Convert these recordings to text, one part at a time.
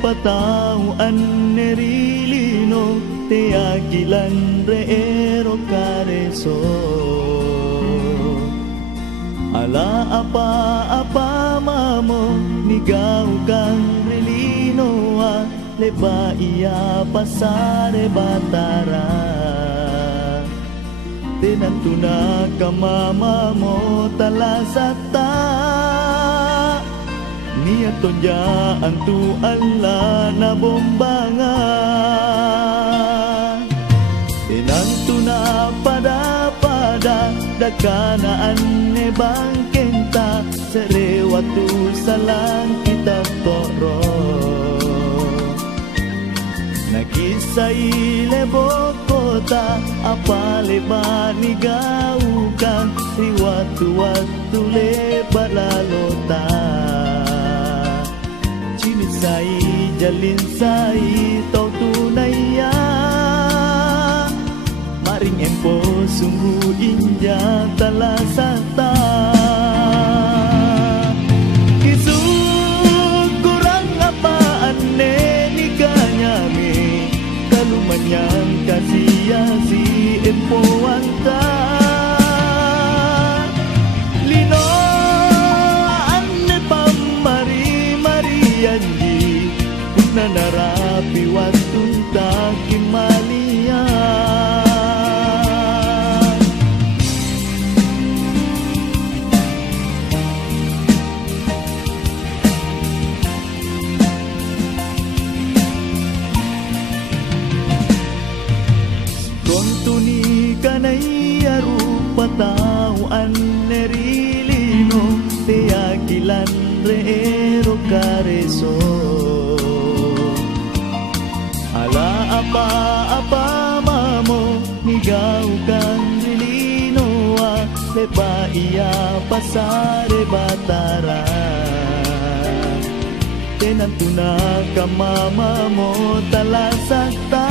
patau annerilino te agilan reero careso. Ala apa mamo nigaw kang relino leba iya pasare batara. Tinatuna ka mama mo talasata niya tonja antu alla na bombanga. Tinantuna pada dakanaan ne bangkenta serewatu salang kita toro. Nakisay lebo kota apale ba nigaukan riwatu-watu leba lalota. Cinisay jalinsay tau tunaya maring empo sungguh inja talasata. Kisut kurang apaan nikahnya me kalumanyang kasih si empo anta. Lino ane pamari-marian di na narapi watun takimalia. Kontuni kanay arupa tao annerilino te agilan reero careso. Ala apa mamo nigaw kang relino leba iya pasare batara. Tenantuna ka mama mo talasakta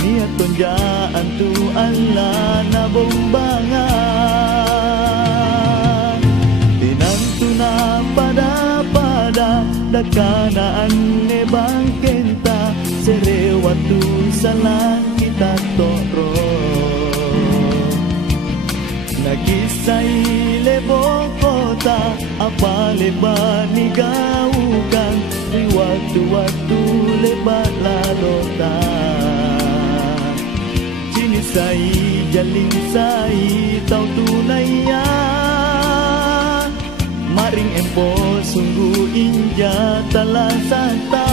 niya tonjaan tu alla na bombanga. Tinantuna pada dakanaan ne bangkenta serewatu salang kita toro. Nagisay lebo kota apale ba nigaukan riwatu-watu leba lalota. Cinisay jalinsay tau tunaya maring empo sungguh inja talasata.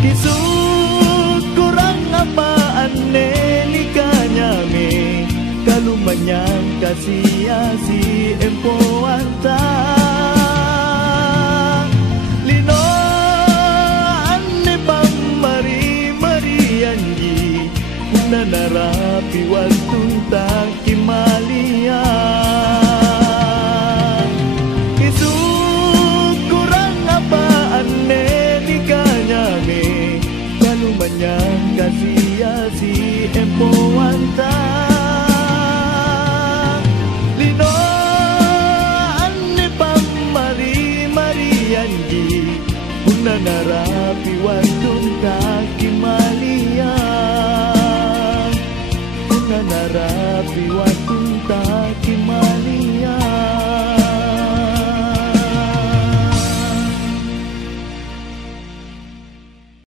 Kisut kurang apaan nikahnya me kalumanyang kasih si empo anta. Lino ane pamari-marian di na narapi watun takimalia. Kalumanyang kasih si empo anta. Lino ane pamari-marian di una narapi watun takimalia. Una narapi watun takimalia.